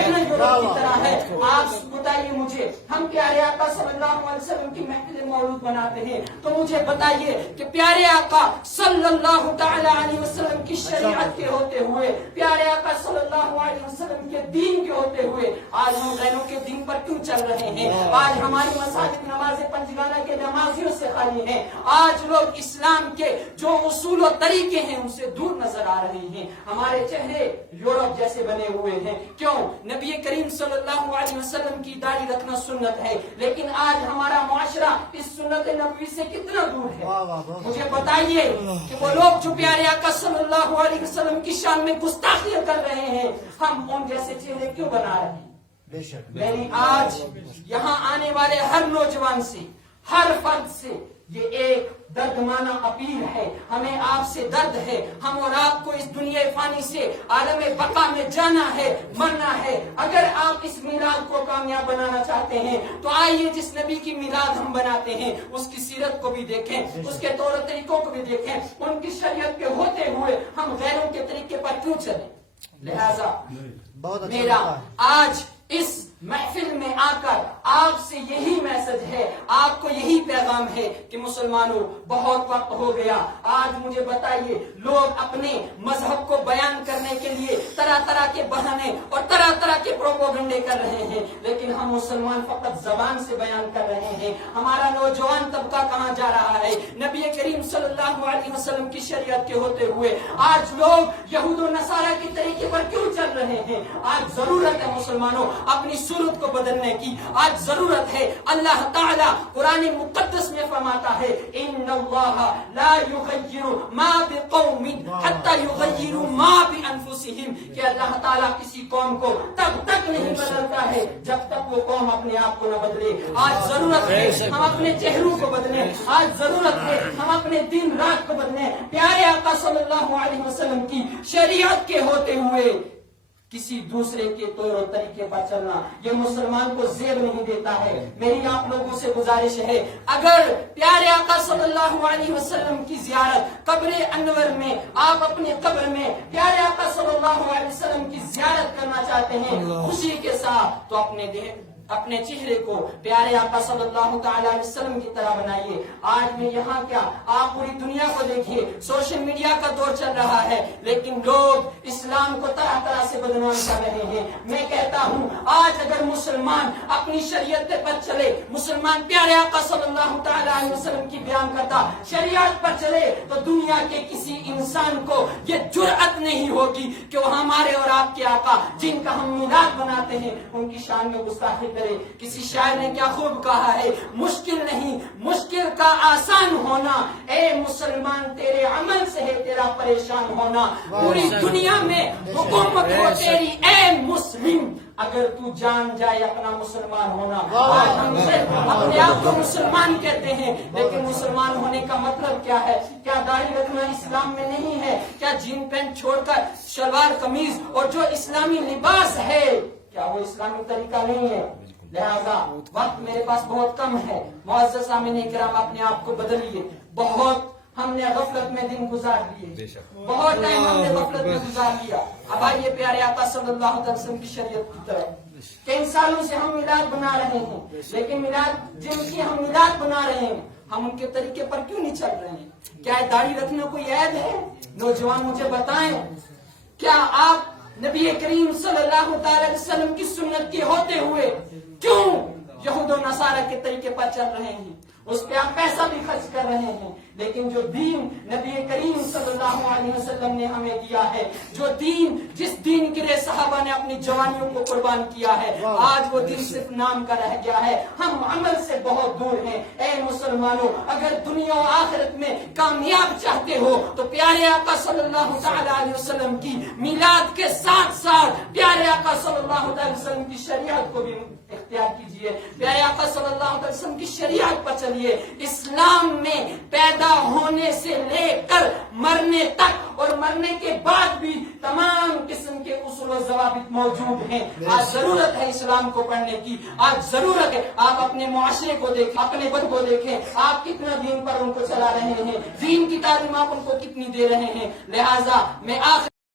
بیٹھنا یورپ کی طرح ہے. آپ بتائیے مجھے, ہم پیارے آقا صلی اللہ علیہ وسلم کی محفل مولود بناتے ہیں تو مجھے بتائیے کہ پیارے آقا صلی اللہ تعالی علیہ وسلم کی شریعت کے ہوتے ہوئے, پیارے آقا صلی اللہ علیہ وسلم کے دین کے ہوتے ہوئے آج ہم غیروں کے دین پر کیوں چل رہے ہیں؟ آج ہماری مساجد نماز پنجگانہ کے نمازیوں سے خالی ہیں. آج لوگ اسلام کے جو اصول و طریقے ہیں ان سے دور نظر آ رہے ہیں. ہمارے چہرے یورپ جیسے بنے ہوئے ہیں. کیوں؟ نبی کریم صلی اللہ علیہ وسلم کی داڑھی رکھنا سنت ہے, لیکن آج ہمارا معاشرہ اس سنت نبوی سے کتنا دور ہے؟ مجھے بتائیے کہ وہ لوگ جو پیارے آقا صلی اللہ علیہ وسلم کی شان میں گستاخیاں کر رہے ہیں, ہم ان جیسے چہرے کیوں بنا رہے ہیں؟ میری آج یہاں آنے والے ہر نوجوان سے, ہر فرد سے یہ ایک دردمانہ اپیل ہے. ہمیں آپ سے درد ہے, ہم اور آپ کو اس دنیا فانی سے عالم بقا میں جانا ہے, مرنا ہے. اگر آپ اس میلاد کو کامیاب بنانا چاہتے ہیں تو آئیے جس نبی کی میلاد ہم بناتے ہیں اس کی سیرت کو بھی دیکھیں, اس کے طور طریقوں کو بھی دیکھیں. ان کی شریعت کے ہوتے ہوئے ہم غیروں کے طریقے پر کیوں چلیں؟ لہذا میرا آج اس محفل میں آ کر آپ سے یہی میسج ہے, آپ کو یہی پیغام ہے کہ مسلمانوں بہت وقت ہو گیا. آج مجھے بتائیے, لوگ اپنے مذہب کو بیان کرنے کے لیے طرح طرح کے بہانے اور طرح طرح کے پروپیگنڈے کر رہے ہیں, لیکن ہم مسلمان فقط زبان سے بیان کر رہے ہیں. ہمارا نوجوان طبقہ کہاں جا رہا ہے؟ نبی کریم صلی اللہ علیہ وسلم کی شریعت کے ہوتے ہوئے آج لوگ یہود و نصارہ کے طریقے پر کیوں چل رہے ہیں؟ آج ضرورت ہے مسلمانوں اپنی صورت کو بدلنے کی. آج ضرورت ہے. اللہ تعالیٰ قرآن مقدس میں فرماتا ہے ان اللہ لا یغیر ما بقوم حتی یغیروا ما بانفسہم, کہ اللہ تعالیٰ کسی قوم کو تب تک نہیں بدلتا ہے جب تک وہ قوم اپنے آپ کو نہ بدلے. آج ضرورت ہے ہم اپنے چہروں کو بدلیں. آج ضرورت ہے ہم اپنے دن رات کو بدلیں. پیارے آقا صلی اللہ علیہ وسلم کی شریعت کے ہوتے ہوئے کسی دوسرے کے طور و طریقے پر چلنا یہ مسلمان کو زیب نہیں دیتا ہے. میری آپ لوگوں سے گزارش ہے, اگر پیارے آقا صلی اللہ علیہ وسلم کی زیارت قبر انور میں, آپ اپنے قبر میں پیارے آقا صلی اللہ علیہ وسلم کی زیارت کرنا چاہتے ہیں خوشی کے ساتھ, تو اپنے چہرے کو پیارے آقا صلی اللہ تعالی علیہ وسلم کی طرح بنائیے. آج میں یہاں کیا, آپ پوری دنیا کو دیکھیے, سوشل میڈیا کا دور چل رہا ہے, لیکن لوگ اسلام کو طرح طرح سے بدنام کر رہے ہیں. میں کہتا ہوں آج اگر مسلمان اپنی شریعت پر چلے, مسلمان پیارے آقا صلی اللہ تعالی علیہ وسلم کی بیان کرتا شریعت پر چلے, تو دنیا کے کسی انسان کو یہ جرأت نہیں ہوگی کہ وہ ہمارے اور آپ کے آقا جن کا ہم میلاد بناتے ہیں ان کی شان میں گستاخی کرے. کسی شاعر نے کیا خوب کہا ہے, مشکل نہیں مشکل کا آسان ہونا, اے مسلمان تیرے عمل سے ہے تیرا پریشان ہونا. پوری دنیا میں حکومت ہو تیری اے مسلم, اگر تو جان جائے اپنا مسلمان ہونا. آج ہم اپنے آپ کو مسلمان کہتے ہیں, لیکن مسلمان ہونے کا مطلب کیا ہے؟ کیا داڑھی رکھنا اسلام میں نہیں ہے؟ کیا جین پینٹ چھوڑ کر شلوار قمیض اور جو اسلامی لباس ہے کیا وہ اسلامی طریقہ نہیں ہے؟ لہذا وقت میرے پاس بہت کم ہے. معزز سامعین کرام, اپنے آپ کو بدلیے. بہت ہم نے غفلت میں دن گزار لیے, بہت ٹائم ہم نے غفلت میں گزار لیا. اب آئیے پیارے آقا صلی اللہ علیہ وسلم کی شریعت کی طرف. کئی سالوں سے ہم میلاد بنا رہے ہیں, لیکن میلاد جن کی ہم میلاد بنا رہے ہیں ہم ان کے طریقے پر کیوں نہیں چل رہے ہیں؟ کیا داڑھی رکھنا کوئی عیب ہے؟ نوجوان مجھے بتائیں, کیا آپ نبی کریم صلی اللہ تعالی علیہ وسلم کی سنت کے ہوتے ہوئے کیوں یہود و نصارہ کے طریقے پر چل رہے ہیں؟ اس پہ آپ پیسہ بھی خرچ کر رہے ہیں, لیکن جو دین نبی کریم صلی اللہ علیہ وسلم نے ہمیں دیا ہے, جو دین جس دین کے لیے صحابہ نے اپنی جوانیوں کو قربان کیا ہے, آج وہ دین صرف نام کا رہ گیا ہے. ہم عمل سے بہت دور ہیں. اے مسلمانوں, اگر دنیا و آخرت میں کامیاب چاہتے ہو تو پیارے آقا صلی اللہ تعالی علیہ وسلم کی میلاد کے ساتھ ساتھ پیارے آقا صلی اللہ علیہ وسلم کی شریعت کو بھی اختیار کیجیے. پیارے آقا صلی اللہ علیہ وسلم کی شریعت پر چلیے. اسلام میں پیدا ہونے سے لے کر مرنے تک اور مرنے کے بعد بھی تمام قسم کے اصول و ضوابط موجود ہیں. آج ضرورت ہے اسلام کو پڑھنے کی. آج ضرورت ہے آپ اپنے معاشرے کو دیکھیں, اپنے بچوں کو دیکھیں, آپ کتنا دین پر ان کو چلا رہے ہیں, دین کی تعلیم آپ ان کو کتنی دے رہے ہیں. لہٰذا میں آخر